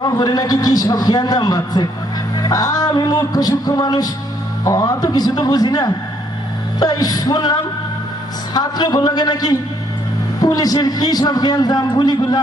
করে নাকি কি সব জ্ঞান দাম বাড়ছে? আমি মূর্খ, সূক্ষ্ম মানুষ, অত কিছু তো বুঝি না। তাই শুনলাম, ছাত্র গুলোকে নাকি পুলিশের কি সব জ্ঞান দাম, গুলিগুলা?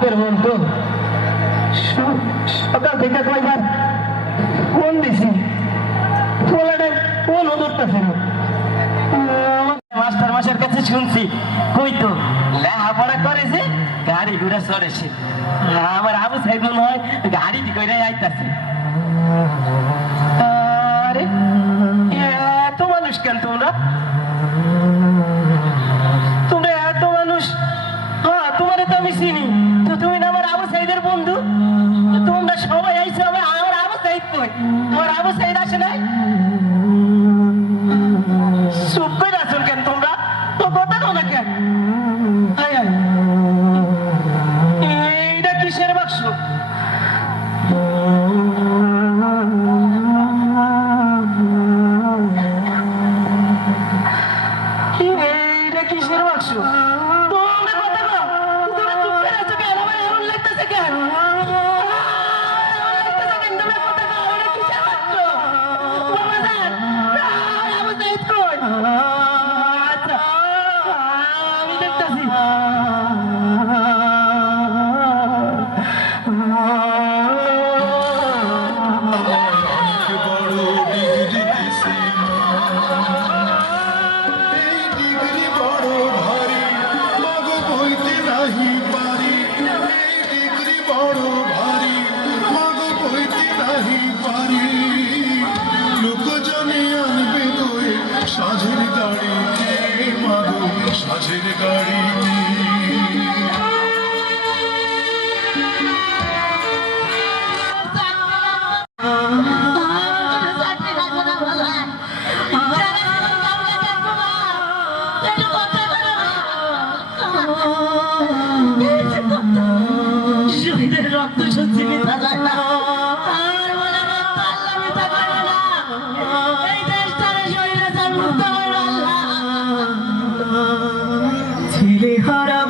বাপের মন সকাল থেকে কয়বার ফোন দিছি। ফোলাটাই ফোন ধরতেছে না। মাস্টার মাসের কাছে শুনছি, কই তো? লেখাপড়া করেছে, গাড়ি ঘুরে চড়েছে। আমার আবু মনে হয় গাড়ি করে আইতাছে। আরে, এত মানুষ কেন তোমরা? তোমরা সবাই আইছো, আমার আমার আবু সাইদ কই? তোমার? আবু সাইদ আসে নাই কেন? কেন এইটা কিসের এইটা কিসের নাহি পারি এই ডিগ্রি বড় ভারী। মাগো বইতে নাহি পারি। লোক জানে আনবে তোয়ে সাজের গাড়িতে, মাগো সাজের গাড়িতে শহীদের রক্ত না আর বলে আল্লাহ মিথ্যা করে না। এই দেশটারে শহীদের মুক্ত করে আল্লাহ। ছেলে হারা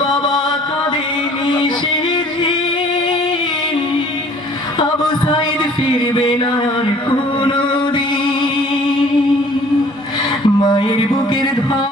মায়ের বুকের